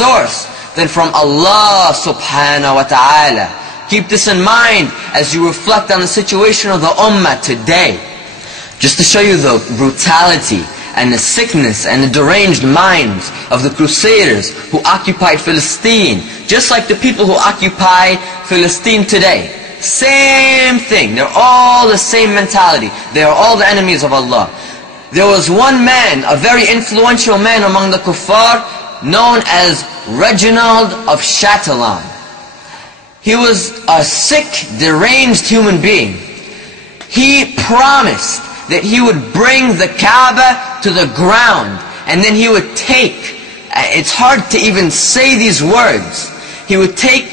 source than from Allah subhanahu wa ta'ala. Keep this in mind as you reflect on the situation of the ummah today. Just to show you the brutality and the sickness and the deranged minds of the Crusaders who occupied Palestine, just like the people who occupy Palestine today. Same thing. They're all the same mentality. They are all the enemies of Allah. There was one man, a very influential man among the kuffar, known as Reginald of Chatillon. He was a sick, deranged human being. He promised that he would bring the Kaaba to the ground, and then he would take, it's hard to even say these words, he would take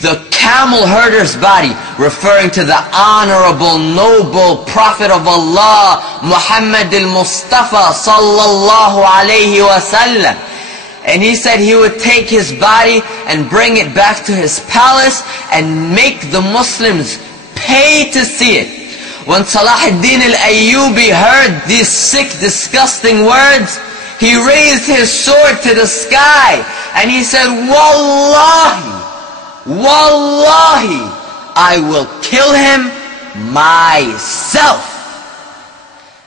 the camel herder's body, referring to the honorable, noble Prophet of Allah, Muhammad al-Mustafa sallallahu alayhi wa sallam. And he said he would take his body and bring it back to his palace and make the Muslims pay to see it. When Salah ad-Din al-Ayyubi heard these sick, disgusting words, he raised his sword to the sky and he said, Wallahi, Wallahi, I will kill him myself.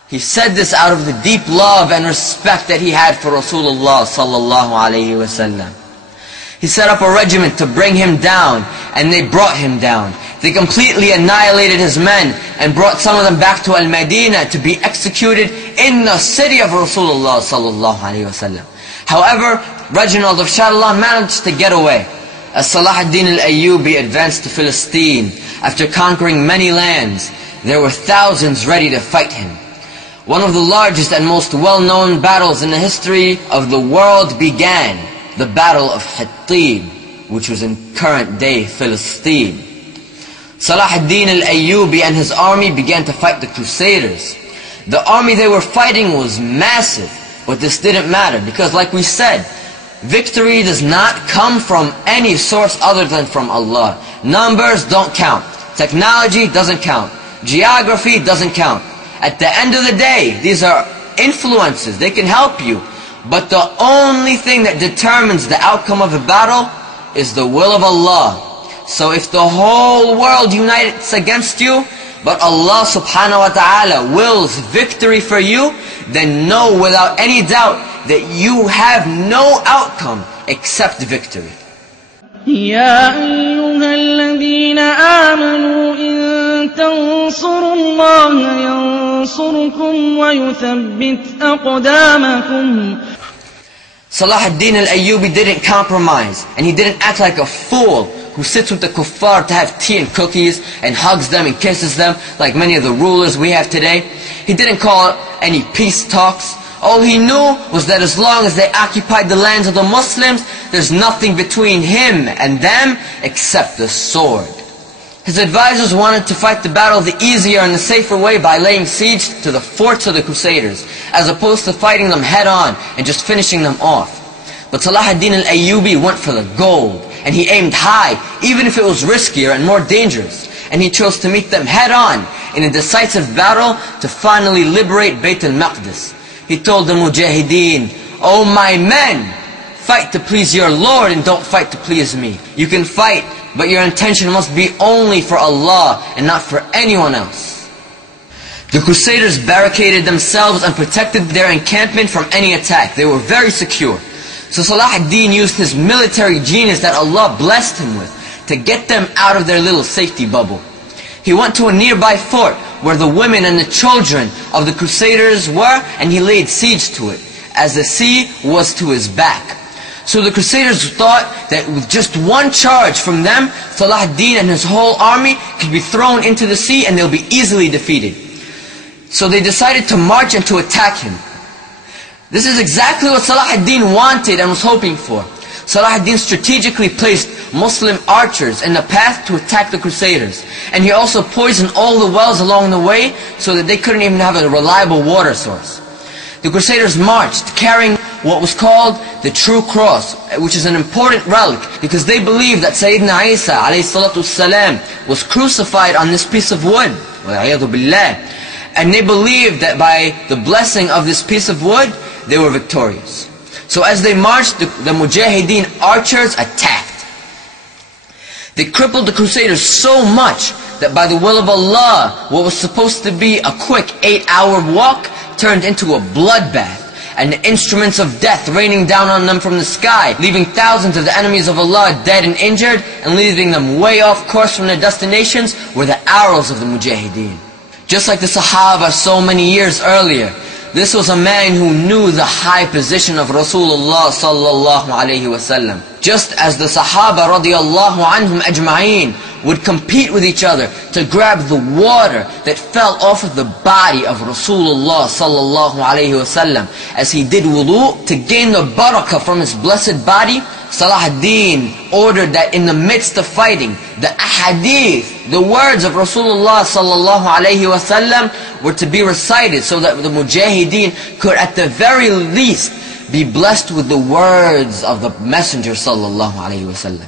He said this out of the deep love and respect that he had for Rasulullah sallallahu alayhi wa sallam. He set up a regiment to bring him down, and they brought him down. They completely annihilated his men and brought some of them back to Al-Madinah to be executed in the city of Rasulullah sallallahu alayhi wa sallam. However, Reginald of Chatillon managed to get away. As Salah ad-Din al-Ayyubi advanced to Palestine, after conquering many lands, there were thousands ready to fight him. One of the largest and most well-known battles in the history of the world began, the Battle of Hattin, which was in current-day Palestine. Salah ad-Din al-Ayyubi and his army began to fight the Crusaders. The army they were fighting was massive, but this didn't matter, because like we said, victory does not come from any source other than from Allah. Numbers don't count. Technology doesn't count. Geography doesn't count. At the end of the day, these are influences. They can help you. But the only thing that determines the outcome of a battle is the will of Allah. So if the whole world unites against you, but Allah subhanahu wa ta'ala wills victory for you, then know without any doubt that you have no outcome except victory. يا أيها الذين آمنوا إن تنصروا الله ينصركم ويثبت أقدامكم. Salah ad-Din al-Ayyubi didn't compromise, and he didn't act like a fool who sits with the kuffar to have tea and cookies and hugs them and kisses them like many of the rulers we have today. He didn't call any peace talks. All he knew was that as long as they occupied the lands of the Muslims, there's nothing between him and them except the sword. His advisors wanted to fight the battle the easier and the safer way by laying siege to the forts of the Crusaders, as opposed to fighting them head on and just finishing them off. But Salah ad-Din al-Ayyubi went for the gold, and he aimed high, even if it was riskier and more dangerous. And he chose to meet them head on in a decisive battle to finally liberate Bayt al-Maqdis. He told the Mujahideen, "O my men, fight to please your Lord and don't fight to please me. You can fight, but your intention must be only for Allah and not for anyone else." The Crusaders barricaded themselves and protected their encampment from any attack. They were very secure. So Salah ad-Din used his military genius that Allah blessed him with to get them out of their little safety bubble. He went to a nearby fort where the women and the children of the Crusaders were, and he laid siege to it, as the sea was to his back. So the Crusaders thought that with just one charge from them, Salah ad-Din and his whole army could be thrown into the sea and they'll be easily defeated. So they decided to march and to attack him. This is exactly what Salah ad-Din wanted and was hoping for. Salah ad-Din strategically placed Muslim archers in the path to attack the Crusaders. And he also poisoned all the wells along the way so that they couldn't even have a reliable water source. The Crusaders marched carrying what was called the True Cross, which is an important relic because they believed that Sayyidina Isa ﷺ was crucified on this piece of wood. And they believed that by the blessing of this piece of wood, they were victorious. So as they marched, the Mujahideen archers attacked. They crippled the Crusaders so much that by the will of Allah, what was supposed to be a quick 8-hour walk turned into a bloodbath, and the instruments of death raining down on them from the sky, leaving thousands of the enemies of Allah dead and injured, and leaving them way off course from their destinations were the arrows of the Mujahideen. Just like the Sahaba so many years earlier, this was a man who knew the high position of Rasulullah sallallahu alayhi wasallam. Just as the Sahaba radiyallahu anhum ajma'een would compete with each other to grab the water that fell off of the body of Rasulullah sallallahu alayhi wasallam as he did wudu to gain the barakah from his blessed body, Salah ad-Din ordered that in the midst of fighting, the ahadith, the words of Rasulullah sallallahu alayhi wasallam were to be recited so that the Mujahideen could at the very least be blessed with the words of the Messenger sallallahu alayhi wasallam.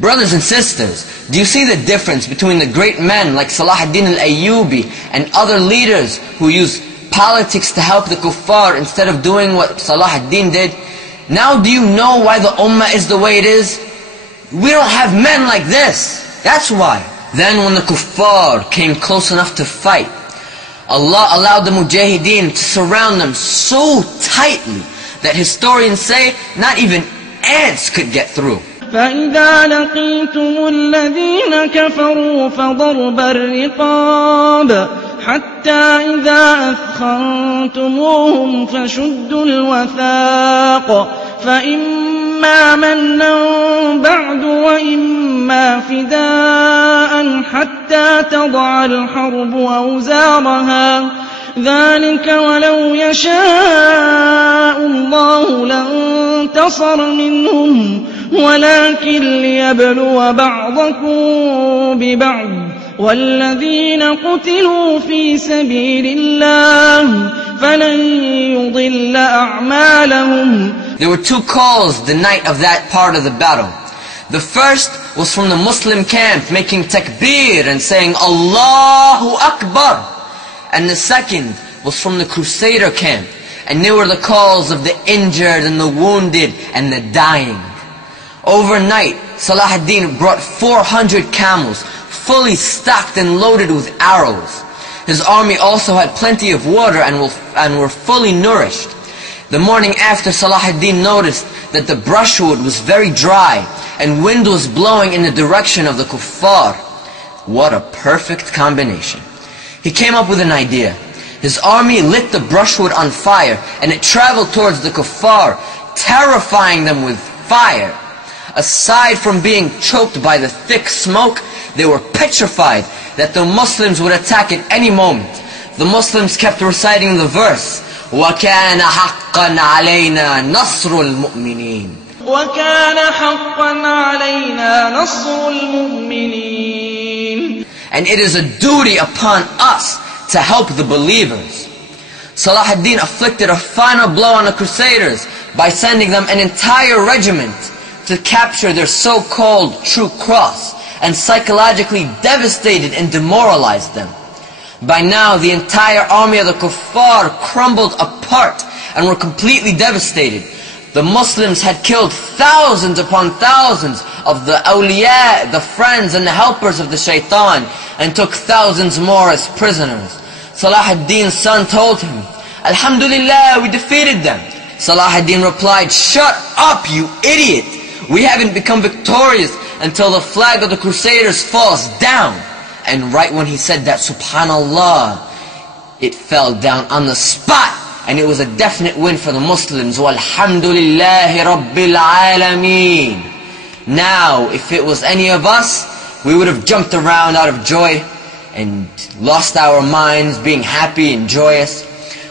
Brothers and sisters, do you see the difference between the great men like Salah ad-Din al-Ayyubi and other leaders who use politics to help the kuffar instead of doing what Salah ad-Din did? Now do you know why the ummah is the way it is? We don't have men like this. That's why. Then when the kuffar came close enough to fight, Allah allowed the Mujahideen to surround them so tightly that historians say not even ants could get through. فإذا لقيتم الذين كفروا فضرب الرقاب حتى إذا أثخنتموهم فشدوا الوثاق فإما منا بعد وإما فداء حتى تضع الحرب أوزارها ذلك ولو يشاء الله لانتصر منهم ولكن ليبلو بعضكم ببعض والذين قتلوا في سبيل الله فلن يضل أعمالهم. There were two calls the night of that part of the battle. The first was from the Muslim camp making takbir and saying Allahu Akbar. And the second was from the Crusader camp, and they were the calls of the injured and the wounded and the dying. Overnight, Salah ad-Din brought 400 camels, fully stocked and loaded with arrows. His army also had plenty of water and were fully nourished. The morning after, Salah ad-Din noticed that the brushwood was very dry, and wind was blowing in the direction of the kuffar. What a perfect combination. He came up with an idea. His army lit the brushwood on fire, and it traveled towards the kuffar, terrifying them with fire. Aside from being choked by the thick smoke, they were petrified that the Muslims would attack at any moment. The Muslims kept reciting the verse, وَكَانَ حَقًّا عَلَيْنَا نَصْرُ الْمُؤْمِنِينَ وَكَانَ حَقًّا عَلَيْنَا نَصْرُ الْمُؤْمِنِينَ. And it is a duty upon us to help the believers. Salah ad-Din afflicted a final blow on the Crusaders by sending them an entire regiment to capture their so-called true cross, and psychologically devastated and demoralized them. By now, the entire army of the kuffar crumbled apart and were completely devastated. The Muslims had killed thousands upon thousands of the awliya, the friends and the helpers of the shaitan, and took thousands more as prisoners. Salah ad-Din's son told him, Alhamdulillah, we defeated them. Salah ad-Din replied, shut up, you idiot! We haven't become victorious until the flag of the Crusaders falls down. And right when he said that, subhanallah, it fell down on the spot. And it was a definite win for the Muslims. Walhamdulillahi Rabbil Alameen. Now, if it was any of us, we would have jumped around out of joy and lost our minds, being happy and joyous.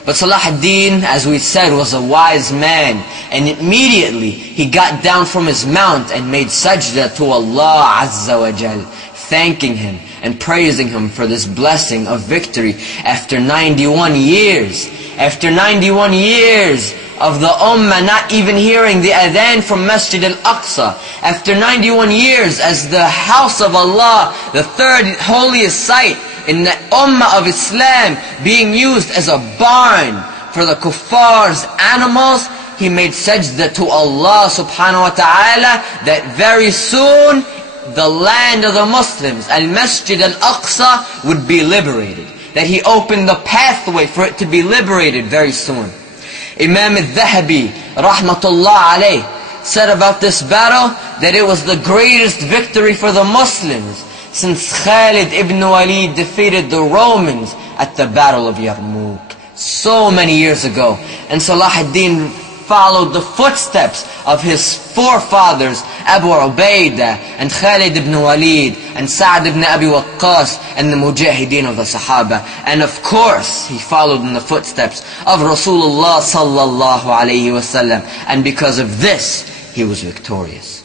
But Salah ad-Din, as we said, was a wise man. And immediately, he got down from his mount and made sajda to Allah Azza wa Jal, thanking Him and praising Him for this blessing of victory after 91 years. After 91 years of the ummah not even hearing the adhan from Masjid al-Aqsa. After 91 years as the house of Allah, the third holiest site in the ummah of Islam, being used as a barn for the kuffar's animals, he made sajda to Allah subhanahu wa ta'ala that very soon the land of the Muslims, Al-Masjid Al-Aqsa, would be liberated. That he opened the pathway for it to be liberated very soon. Imam al-Dhahabi, rahmatullah alayh, said about this battle that it was the greatest victory for the Muslims since Khalid ibn Walid defeated the Romans at the Battle of Yarmouk so many years ago. And Salah ad-Din followed the footsteps of his forefathers, Abu Ubaidah and Khalid ibn Walid and Sa'd ibn Abi Waqqas and the Mujahideen of the Sahaba. And of course, he followed in the footsteps of Rasulullah sallallahu alayhi wasallam. And because of this, he was victorious.